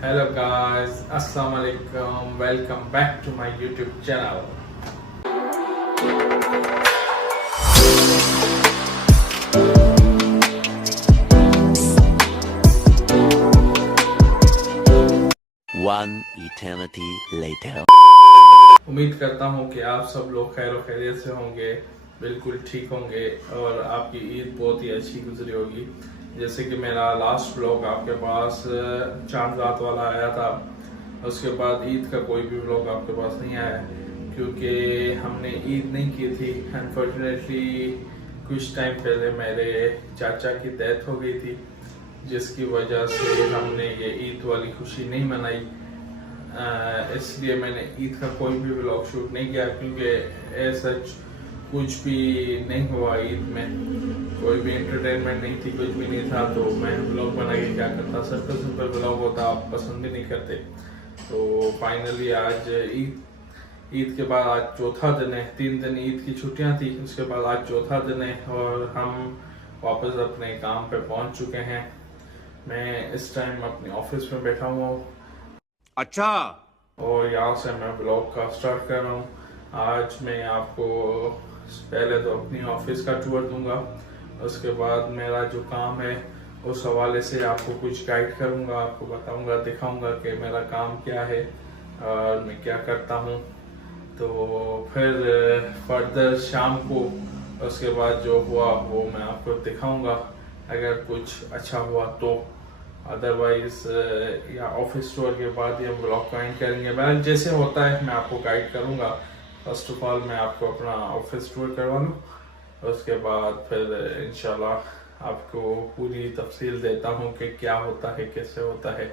Hello guys, Assalamu alaikum. Welcome back to my YouTube channel. One eternity later. उम्मीद करता हूँ कि आप सब लोग खैर और खैरियत से होंगे, बिल्कुल ठीक होंगे और आपकी ईद बहुत ही अच्छी गुजरी होगी। जैसे कि मेरा लास्ट व्लॉग आपके पास चांद रात वाला आया था, उसके बाद ईद का कोई भी व्लॉग आपके पास नहीं आया क्योंकि हमने ईद नहीं की थी। अनफॉर्चुनेटली कुछ टाइम पहले मेरे चाचा की डेथ हो गई थी, जिसकी वजह से हमने ये ईद वाली खुशी नहीं मनाई। इसलिए मैंने ईद का कोई भी व्लॉग शूट नहीं किया क्योंकि ऐसा कुछ भी नहीं हुआ। ईद में कोई भी एंटरटेनमेंट नहीं थी, कुछ भी नहीं था, तो मैं व्लॉग बना के क्या करता। सिंपल व्लॉग होता, आप पसंद भी नहीं करते। तो फाइनली आज ईद के बाद आज चौथा दिन है। 3 दिन ईद की छुट्टियां थी, उसके बाद आज चौथा दिन है और हम वापस अपने काम पे पहुंच चुके हैं। मैं इस टाइम अपने ऑफिस में बैठा हुआ हूँ। अच्छा, और यहाँ से मैं ब्लॉग का स्टार्ट कर रहा हूँ। आज मैं आपको पहले तो अपनी ऑफिस का टूर दूंगा, उसके बाद मेरा जो काम है उस हवाले से आपको कुछ गाइड करूँगा, आपको बताऊँगा, दिखाऊँगा कि मेरा काम क्या है और मैं क्या करता हूँ। तो फिर फर्दर शाम को उसके बाद जो हुआ वो मैं आपको दिखाऊँगा, अगर कुछ अच्छा हुआ तो। अदरवाइज या ऑफिस टूर के बाद ही हम ब्लॉग का एंड करेंगे। मैं जैसे होता है मैं आपको गाइड करूंगा। फर्स्ट ऑफ ऑल मैं आपको अपना ऑफिस टूर करवा लूँ, उसके बाद फिर इंशाल्लाह आपको पूरी तफसील देता हूँ कि क्या होता है, कैसे होता है।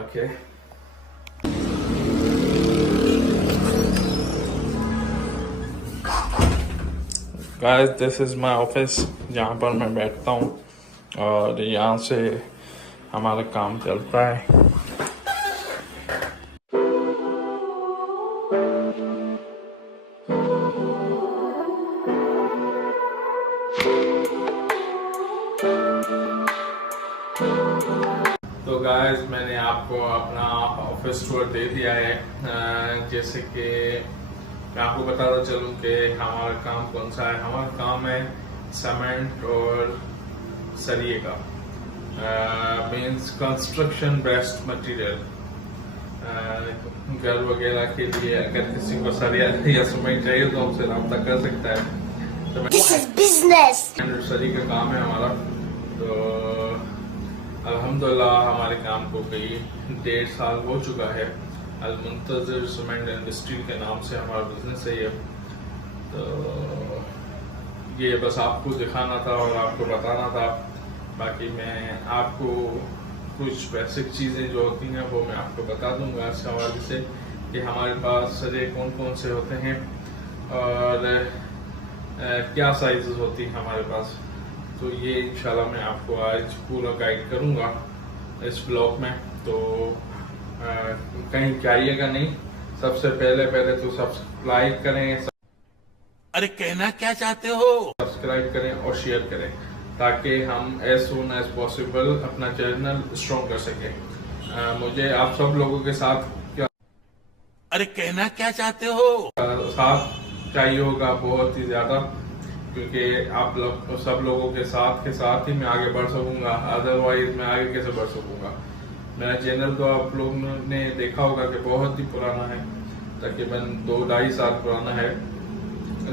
Okay guys, this is my office जहाँ पर मैं बैठता हूँ और यहाँ से हमारा काम चलता है। तो गाइस, मैंने आपको अपना ऑफिस टूर दे दिया है। जैसे कि मैं आपको बताता चलूँ कि हमारा काम कौन सा है। हमारा काम है सीमेंट और सरिये का, मीन्स कंस्ट्रक्शन बेस्ड मटेरियल। घर वगैरह के लिए अगर किसी को सरिया या सीमेंट चाहिए तो हमसे रब्ता कर सकता है। तो This is business. सरी का काम है हमारा। तो अल्हम्दुलिल्लाह हमारे काम को कई 1.5 साल हो चुका है। अल-मुंतज़िर सीमेंट एंड स्टील के नाम से हमारा बिजनेस है ये। तो ये बस आपको दिखाना था और आपको बताना था। बाकी मैं आपको कुछ बेसिक चीज़ें जो होती हैं वो मैं आपको बता दूंगा इस हवाले से कि हमारे पास सरे कौन कौन से होते हैं और क्या साइजेस होती हैं हमारे पास। तो ये इंशाल्लाह मैं आपको आज पूरा गाइड करूंगा इस ब्लॉग में। तो कहीं जाइएगा नहीं। सबसे पहले तो सब्सक्राइब करें। अरे कहना क्या चाहते हो? सब्सक्राइब करें और शेयर करें ताकि हम एज सुन एज पॉसिबल अपना चैनल स्ट्रॉन्ग कर सकें। मुझे आप सब लोगों के साथ अरे कहना क्या चाहते हो? साथ चाहिए होगा बहुत ही ज्यादा, क्योंकि आप लोग सब लोगों के साथ ही मैं आगे बढ़ सकूंगा। अदरवाइज मैं आगे कैसे बढ़ सकूंगा। मेरा चैनल तो आप लोगों ने देखा होगा कि बहुत ही पुराना है, तकरीबन 2-2.5 साल पुराना है,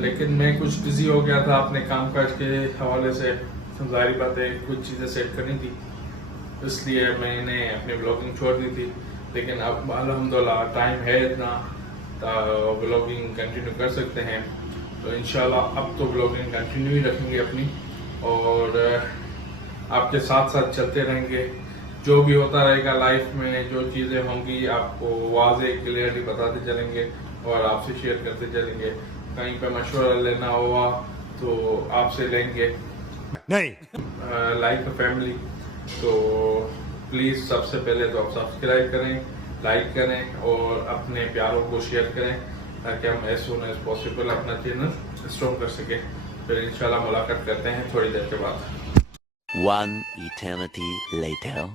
लेकिन मैं कुछ बिजी हो गया था अपने कामकाज के हवाले से। जाहिर बात है कुछ चीज़ें सेट करनी थी, इसलिए मैंने अपनी ब्लॉगिंग छोड़ दी थी। लेकिन अब अल्हम्दुलिल्लाह टाइम है इतना, तो ब्लॉगिंग कंटिन्यू कर सकते हैं। तो इंशाल्लाह अब तो ब्लॉगिंग कंटिन्यू ही रखेंगे अपनी और आपके साथ साथ चलते रहेंगे। जो भी होता रहेगा लाइफ में, जो चीज़ें होंगी आपको वाज़े क्लियरली बताते चलेंगे और आपसे शेयर करते चलेंगे। कहीं पे मशवरा लेना हुआ तो आपसे लेंगे, नहीं लाइक फैमिली। तो प्लीज़ सबसे पहले तो आप सब्सक्राइब करें, लाइक करें और अपने प्यारों को शेयर करें ताकि हम एज सुन एज पॉसिबल अपना चैनल स्ट्रॉन्ग कर सकें। फिर इंशाल्लाह मुलाकात करते हैं थोड़ी देर के बाद। One eternity later.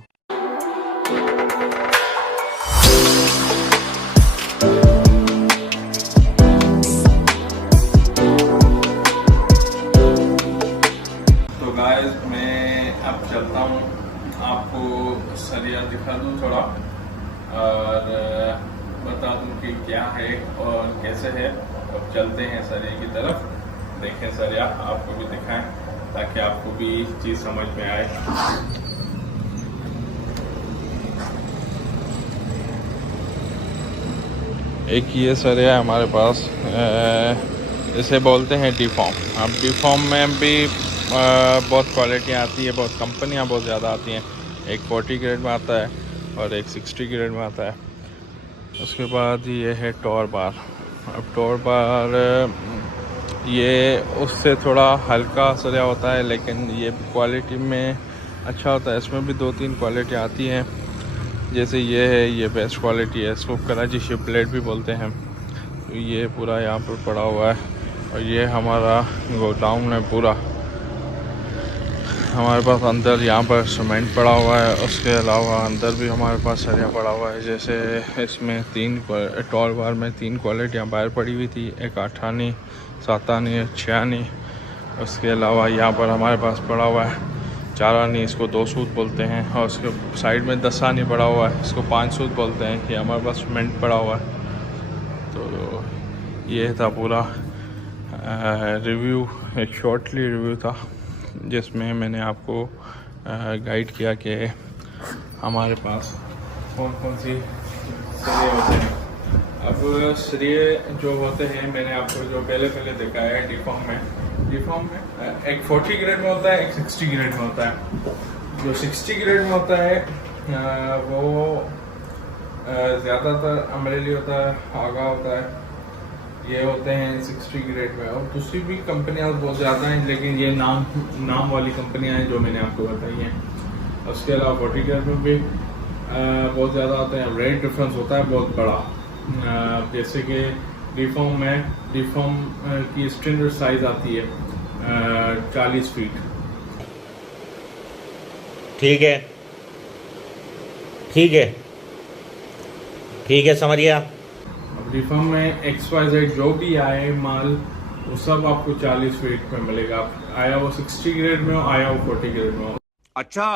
सरिया दिखा दूँ थोड़ा और बता दूँ कि क्या है और कैसे है। अब चलते हैं सरिया की तरफ, देखें सरिया, आपको भी दिखाएं ताकि आपको भी चीज़ समझ में आए। एक ये सरिया है हमारे पास, इसे बोलते हैं डीफॉर्म। अब डीफॉर्म में भी बहुत क्वालिटी आती है, बहुत कंपनियां बहुत ज़्यादा आती हैं। एक 40 ग्रेड में आता है और एक 60 ग्रेड में आता है। उसके बाद ये है टॉर बार। अब टॉर बार ये उससे थोड़ा हल्का सरिया होता है, लेकिन ये क्वालिटी में अच्छा होता है। इसमें भी 2-3 क्वालिटी आती हैं, जैसे ये है, ये बेस्ट क्वालिटी है, इसको कराची शिप प्लेट भी बोलते हैं। तो ये पूरा यहाँ पर पड़ा हुआ है और ये हमारा गोडाउन है पूरा। हमारे पास अंदर यहाँ पर सीमेंट पड़ा हुआ है, उसके अलावा अंदर भी हमारे पास सरिया पड़ा हुआ है। जैसे इसमें 3 टॉल बार में 3 क्वालिटियाँ बाहर पड़ी हुई थी, एक 8 आनी, 7 आनी, 6 आनी। उसके अलावा यहाँ पर हमारे पास पड़ा हुआ है 4 आनी, इसको 2 सूत बोलते हैं। और उसके साइड में 10 आनी पड़ा हुआ है, इसको 5 सूत बोलते हैं। ये हमारे पास सीमेंट पड़ा हुआ है। तो ये था पूरा रिव्यू, एक शॉर्टली रिव्यू था जिसमें मैंने आपको गाइड किया कि हमारे पास कौन कौन सी सरिये होते हैं। अब सरिये जो होते हैं, मैंने आपको जो पहले दिखाया है डीफॉर्म में एक 40 ग्रेड में होता है, एक 60 ग्रेड में होता है। जो 60 ग्रेड में होता है वो ज़्यादातर अमरेली होता है, आगा होता है, ये होते हैं 60 ग्रेड में। और दूसरी भी कंपनियां बहुत ज़्यादा हैं, लेकिन ये नाम वाली कंपनियां हैं जो मैंने आपको बताई हैं। उसके अलावा 40 ग्रेड में भी बहुत ज़्यादा होते हैं। रेट डिफरेंस होता है बहुत बड़ा। जैसे कि डीफॉर्म की स्टैंडर्ड साइज़ आती है 40 फीट। ठीक है, समझ गया। डीफॉर्म में XYZ जो भी आए माल, वो सब आपको 40 फीट में मिलेगा। आया वो 60 ग्रेड में हो, आया वो 40 ग्रेड में हो। अच्छा,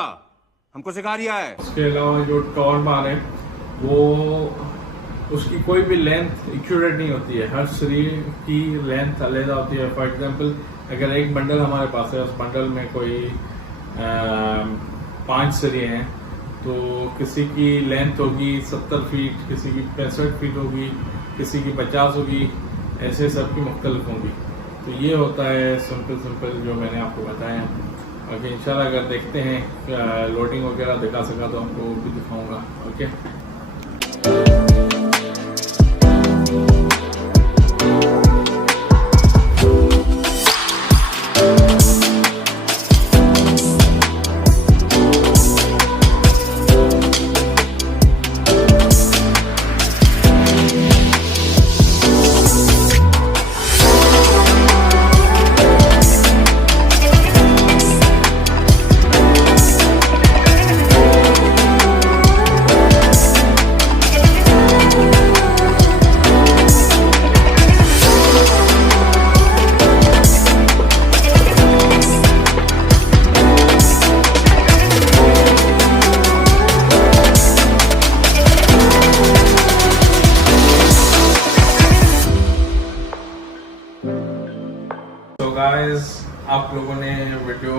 हमको सिखा रिया है। उसके अलावा जो टॉर बार है, वो उसकी कोई भी लेंथ एक्यूरेट नहीं होती है। हर सरिये की लेंथ अलग होती है। फॉर एग्जांपल, अगर एक बंडल हमारे पास है, उस बंडल में कोई 5 सरिये हैं, तो किसी की लेंथ होगी 70 फीट, किसी की 65 फीट होगी, किसी की 50 होगी, ऐसे सबकी मुख्तलिफ होंगी। तो ये होता है सिंपल जो मैंने आपको बताया। ओके, इंशाल्लाह अगर देखते हैं लोडिंग वगैरह दिखा सका तो आपको भी दिखाऊंगा। ओके, गाइस, आप लोगों ने वीडियो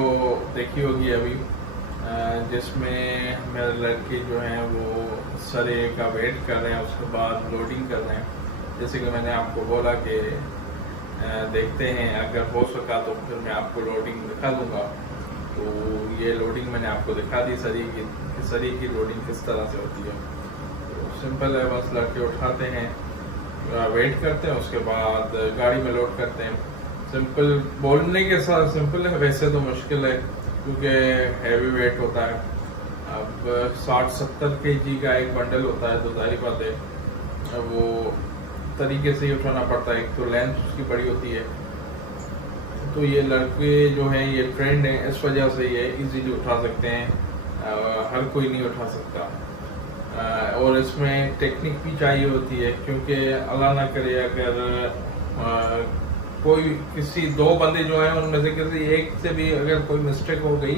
देखी होगी अभी, जिसमें मेरे लड़के जो हैं वो सरिये का वेट कर रहे हैं, उसके बाद लोडिंग कर रहे हैं। जैसे कि मैंने आपको बोला कि देखते हैं, अगर हो सका तो फिर मैं आपको लोडिंग दिखा दूंगा। तो ये लोडिंग मैंने आपको दिखा दी सरिये की लोडिंग किस तरह से होती है। तो सिंपल है, बस लड़के उठाते हैं, वेट करते हैं, उसके बाद गाड़ी में लोड करते हैं। सिंपल बोलने के साथ सिंपल है, वैसे तो मुश्किल है क्योंकि हैवी वेट होता है। अब 60-70 kg का एक बंडल होता है, तो जाहिर बात है वो तरीके से ही उठाना पड़ता है। एक तो लेंथ उसकी बड़ी होती है। तो ये लड़के जो हैं ये ट्रेंड हैं, इस वजह से ये इजीली उठा सकते हैं, हर कोई नहीं उठा सकता। और इसमें टेक्निक भी चाहिए होती है, क्योंकि अल्लाह ना करे अगर कोई किसी 2 बंदे जो हैं उनमें से किसी एक से भी अगर कोई मिस्टेक हो गई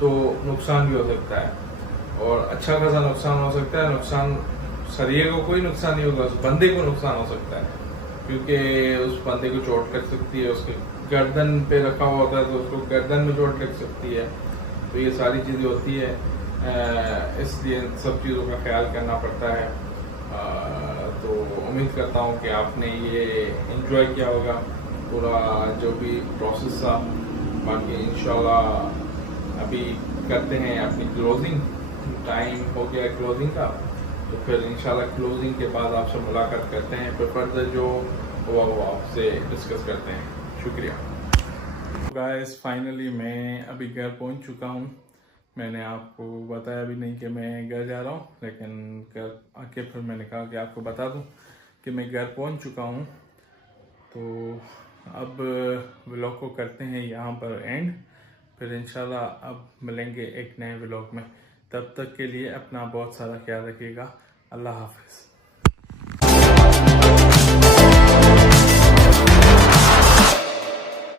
तो नुकसान भी हो सकता है। और अच्छा खासा नुकसान हो सकता है। नुकसान शरीर को कोई नुकसान नहीं होगा, उस बंदे को नुकसान हो सकता है, क्योंकि उस बंदे को चोट लग सकती है। उसके गर्दन पे रखा हुआ होता है तो उसको गर्दन में चोट लग सकती है। तो ये सारी चीज़ें होती है, इसलिए सब चीज़ों का ख्याल करना पड़ता है। तो उम्मीद करता हूँ कि आपने ये एंजॉय किया होगा पूरा जो भी प्रोसेस था। बाकी इंशाल्लाह अभी करते हैं अपनी क्लोजिंग, टाइम हो गया क्लोजिंग का, तो फिर इंशाल्लाह क्लोजिंग के बाद आपसे मुलाकात करते हैं, फिर फर्दर जो हुआ वो आपसे डिस्कस करते हैं। शुक्रिया गाइस। फाइनली मैं अभी घर पहुंच चुका हूं। मैंने आपको बताया भी नहीं कि मैं घर जा रहा हूं, लेकिन घर आके फिर मैंने कहा कि आपको बता दूं कि मैं घर पहुंच चुका हूं। तो अब व्लॉग को करते हैं यहाँ पर एंड, फिर इंशाल्लाह अब मिलेंगे एक नए व्लॉग में। तब तक के लिए अपना बहुत सारा ख्याल रखिएगा। अल्लाह हाफिज़।